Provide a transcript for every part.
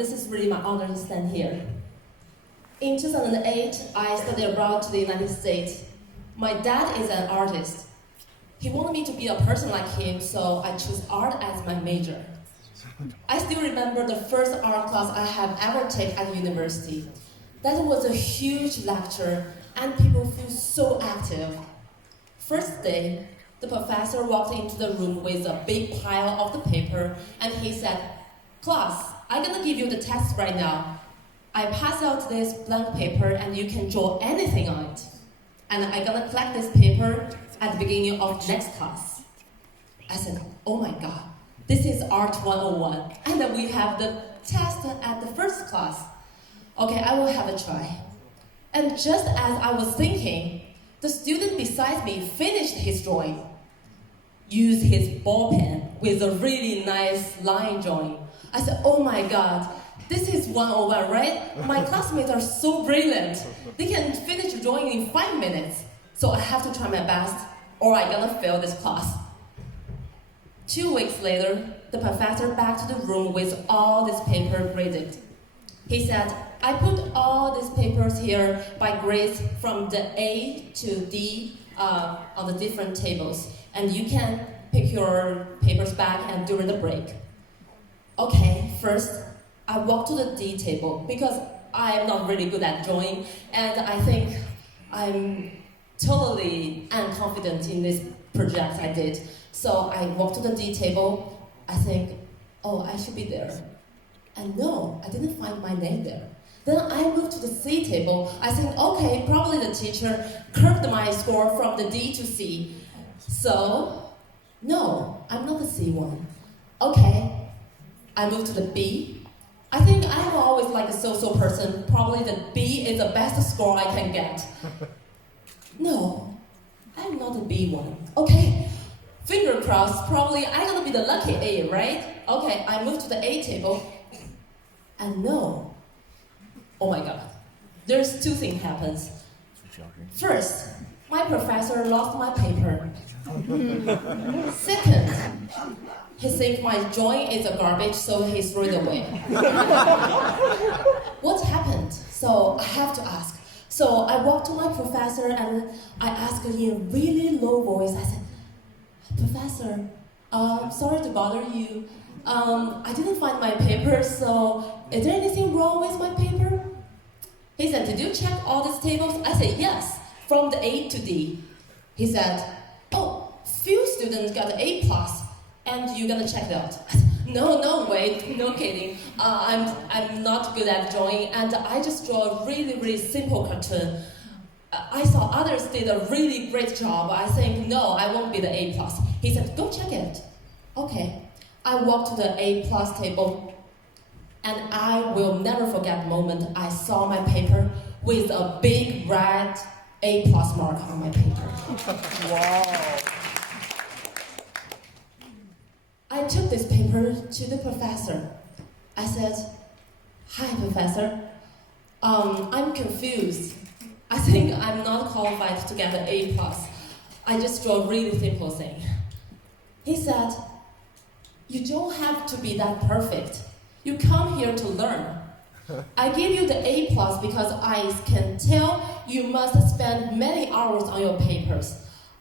This is really my honor to stand here. In 2008, I studied abroad to the United States. My dad is an artist. He wanted me to be a person like him, so I chose art as my major. I still remember the first art class I have ever taken at university. That was a huge lecture, and people feel so active. First day, the professor walked into the room with a big pile of the paper, and he said, "Class, I'm gonna give you the test right now. I pass out this blank paper, and you can draw anything on it. And I'm gonna collect this paper at the beginning of next class." I said, "Oh my God, this is Art 101, and then we have the test at the first class. Okay, I will have a try." And just as I was thinking, the student beside me finished his drawing, used his ball pen with a really nice line drawing. I said, "Oh my God, this is 101, right? My classmates are so brilliant. They can finish drawing in 5 minutes. So I have to try my best, or I'm gonna fail this class." 2 weeks later, the professor back to the room with all this paper graded. He said, "I put all these papers here by grades from the A to D on the different tables, and you can pick your papers back and during the break." Okay, first, I walked to the D table because I am not really good at drawing, and I think I'm totally unconfident in this project I did. So I walked to the D table. I think, oh, I should be there. And no, I didn't find my name there. Then I moved to the C table. I think, okay, probably the teacher curved my score from the D to C. So, no, I'm not the C one. Okay, I moved to the B. I think I'm always like a so-so person. Probably the B is the best score I can get. No, I'm not the B one. Okay, finger crossed, probably I'm gonna be the lucky A, right? Okay, I moved to the A table. And no, oh my God, there's 2 things happens. First, my professor lost my paper. Second, he thinks my drawing is a garbage, so he threw it away. What happened? So I have to ask. So I walked to my professor and I asked in a really low voice. I said, "Professor, sorry to bother you. I didn't find my paper, so is there anything wrong with my paper?" He said, "Did you check all these tables?" I said, "Yes, from the A to D." He said, "Oh, few students got an A plus, and you're gonna check it out." I said, No, wait, no kidding. I'm not good at drawing, and I just draw a really, really simple cartoon. I saw others did a really great job. I think, no, I won't be the A plus. He said, "Go check it." Okay. I walked to the A plus table, and I will never forget the moment I saw my paper with a big red A plus mark on my paper. Wow. I took this paper to the professor. I said, "Hi, professor. I'm confused. I think I'm not qualified to get an A plus. I just draw a really simple thing." He said, "You don't have to be that perfect. You come here to learn. I give you the A plus because I can tell you must spend many hours on your papers.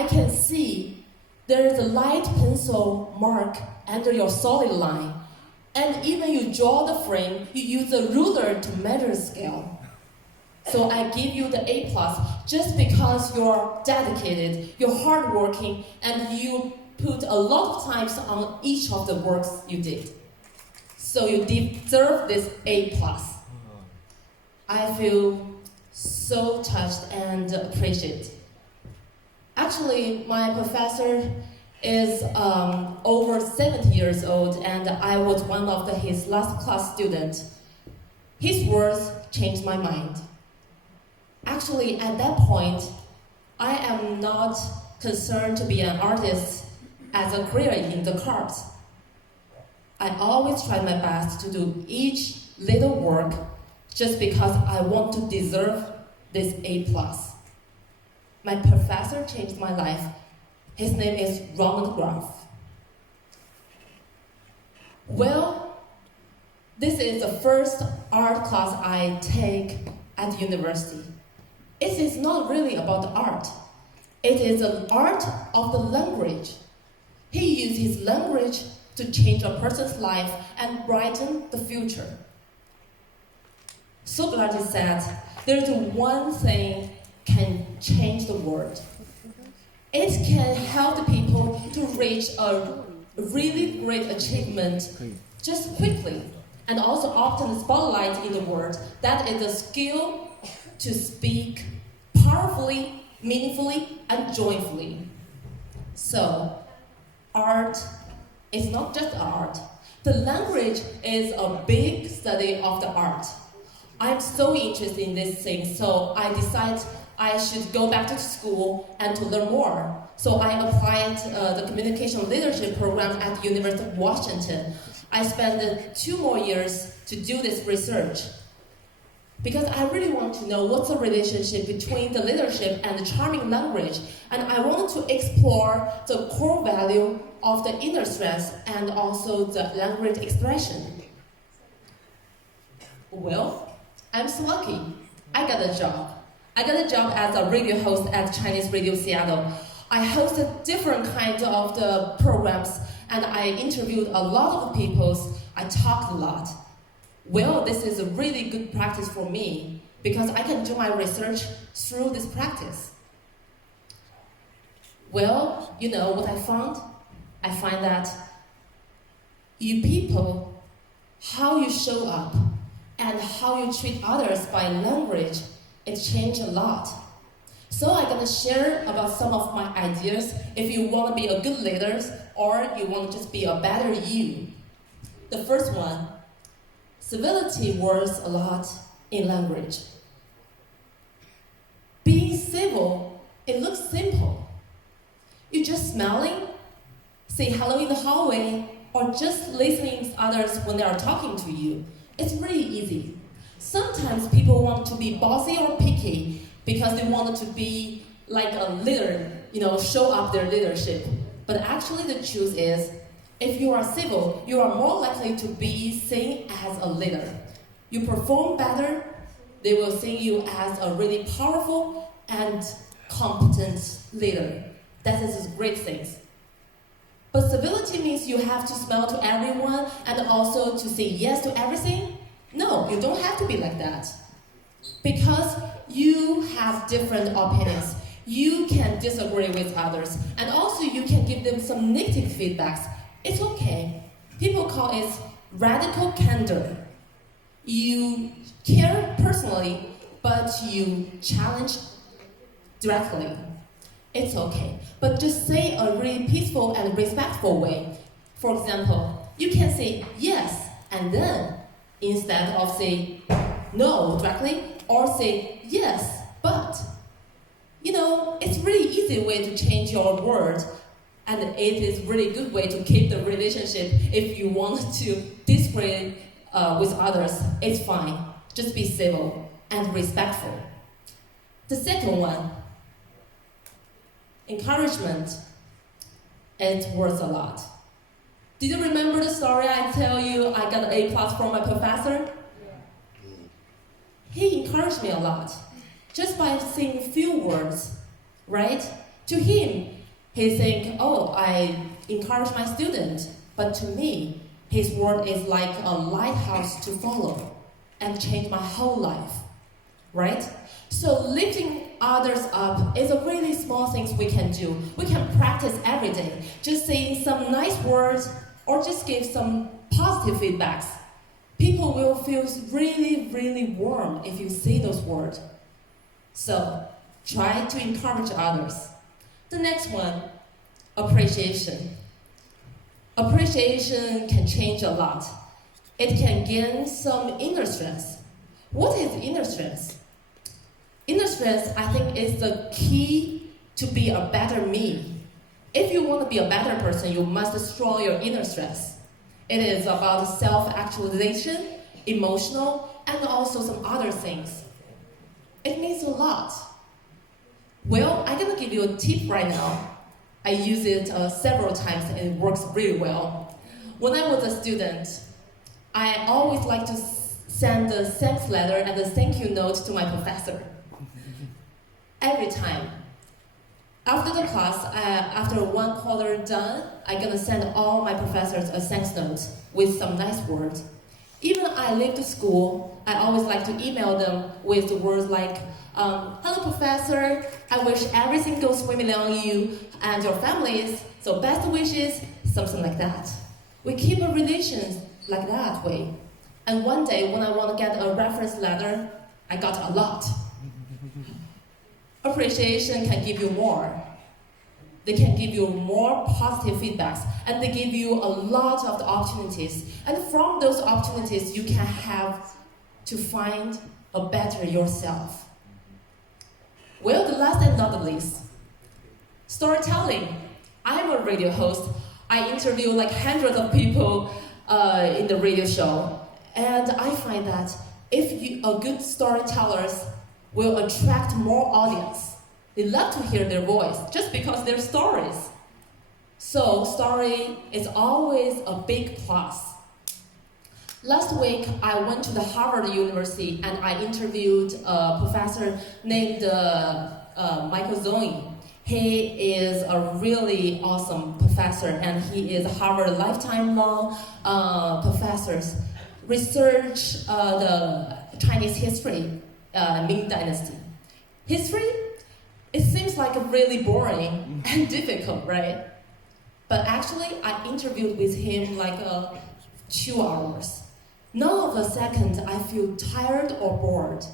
I can see there is a light pencil mark under your solid line. And even you draw the frame, you use a ruler to measure scale. So I give you the A plus just because you're dedicated, you're hardworking, and you put a lot of times on each of the works you did. So you deserve this A plus." I feel so touched and appreciated. Actually, my professor is over 70 years old, and I was one of his last class students. His words changed my mind. Actually, at that point, I am not concerned to be an artist as a career in the cards. I always try my best to do each little work just because I want to deserve this A plus. My professor changed my life. His name is Ronald Graff. Well, This is the first art class I take at university. It is not really about the art. It is an art of the language. He used his language to change a person's life and brighten the future. Socrates said, there's one thing can change the world. It can help the people to reach a really great achievement just quickly, and also often spotlight in the world. That is the skill to speak powerfully, meaningfully, and joyfully. So, art is not just art. The language is a big study of the art. I'm so interested in this thing, so I decided I should go back to school and to learn more. So I applied the communication leadership program at the University of Washington. I spent 2 more years to do this research because I really want to know what's the relationship between the leadership and the charming language, and I wanted to explore the core value of the inner strength and also the language expression. Well, I'm so lucky. I got a job. I got a job as a radio host at Chinese Radio Seattle. I hosted different kinds of the programs, and I interviewed a lot of people. I talked a lot. Well, this is a really good practice for me because I can do my research through this practice. Well, you know what I found? I find that you people, how you show up and how you treat others by language, it changed a lot. So I'm going to share about some of my ideas if you want to be a good leader or you want to just be a better you. The first one, civility works a lot in language. Being civil, it looks simple. You're just smiling, say hello in the hallway, or just listening to others when they are talking to you. It's really easy. Sometimes people want to be bossy or picky because they want to be like a leader, show up their leadership. But actually the truth is, if you are civil, you are more likely to be seen as a leader. You perform better, they will see you as a really powerful and competent leader. That is a great thing. But civility means you have to smile to everyone and also to say yes to everything? No, you don't have to be like that. Because you have different opinions. You can disagree with others. And also you can give them some negative feedbacks. It's okay. People call it radical candor. You care personally, but you challenge directly. It's okay. But just say a really peaceful and respectful way. For example, you can say yes and then instead of say no directly, or say yes, but. It's really easy way to change your word, and it is really good way to keep the relationship. If you want to disagree with others, it's fine. Just be civil and respectful. The second one, encouragement. It works a lot. Did you remember the story I tell you I got an A+ from my professor? He encouraged me a lot, just by saying a few words, right? To him, he think, I encourage my student, but to me, his word is like a lighthouse to follow and change my whole life, right? So lifting others up is a really small things we can do. We can practice every day, just saying some nice words or just give some positive feedbacks. People will feel really, really warm if you say those words. So, try to encourage others. The next one, appreciation. Appreciation can change a lot. It can gain some inner strength. What is inner strength? Inner strength, I think, is the key to be a better me. If you want to be a better person, you must destroy your inner strength. It is about self-actualization, emotional, and also some other things. It means a lot. Well, I'm going to give you a tip right now. I use it several times and it works really well. When I was a student, I always like to send the thanks letter and the thank you note to my professor. Every time. After the class, after 1 quarter done, I'm gonna send all my professors a thanks note with some nice words. Even I leave the school, I always like to email them with the words like, hello professor, I wish everything goes swimmingly on you and your families, so best wishes, something like that. We keep a relation like that way. And one day when I want to get a reference letter, I got a lot. Appreciation can give you more. They can give you more positive feedbacks, and they give you a lot of the opportunities. And from those opportunities, you can have to find a better yourself. Well, the last and not the least, storytelling. I'm a radio host. I interview like hundreds of people in the radio show. And I find that if you are good storytellers will attract more audience. They love to hear their voice just because they're stories. So story is always a big plus. Last week, I went to the Harvard University and I interviewed a professor named Michael Zoe. He is a really awesome professor and he is a Harvard lifetime long professor. Research the Chinese history, Ming Dynasty. History? It seems like really boring and difficult, right? But actually, I interviewed with him like 2 hours. None of a second I feel tired or bored.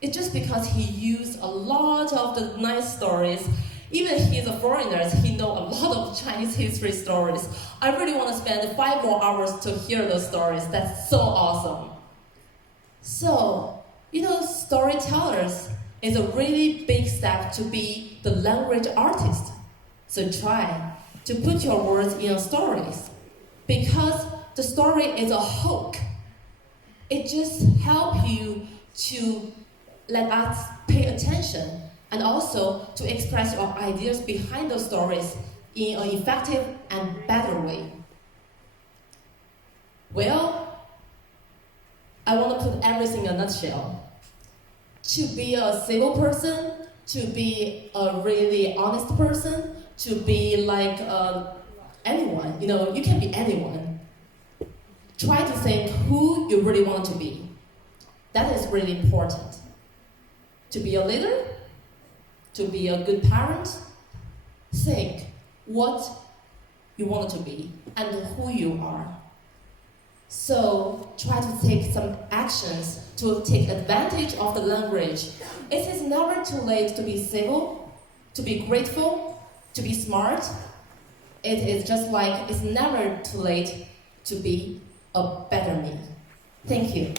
It's just because he used a lot of the nice stories. Even he's a foreigner, he knows a lot of Chinese history stories. I really want to spend 5 more hours to hear those stories. That's so awesome. So, storytellers is a really big step to be the language artist. So try to put your words in stories. Because the story is a hook. It just helps you to let us pay attention and also to express your ideas behind those stories in an effective and better way. Well, I want to put everything in a nutshell. To be a civil person, to be a really honest person, to be like anyone, you can be anyone. Try to think who you really want to be. That is really important. To be a leader, to be a good parent, think what you want to be and who you are. So try to take some actions to take advantage of the language. It is never too late to be civil, to be grateful, to be smart. It is just like it's never too late to be a better me. Thank you.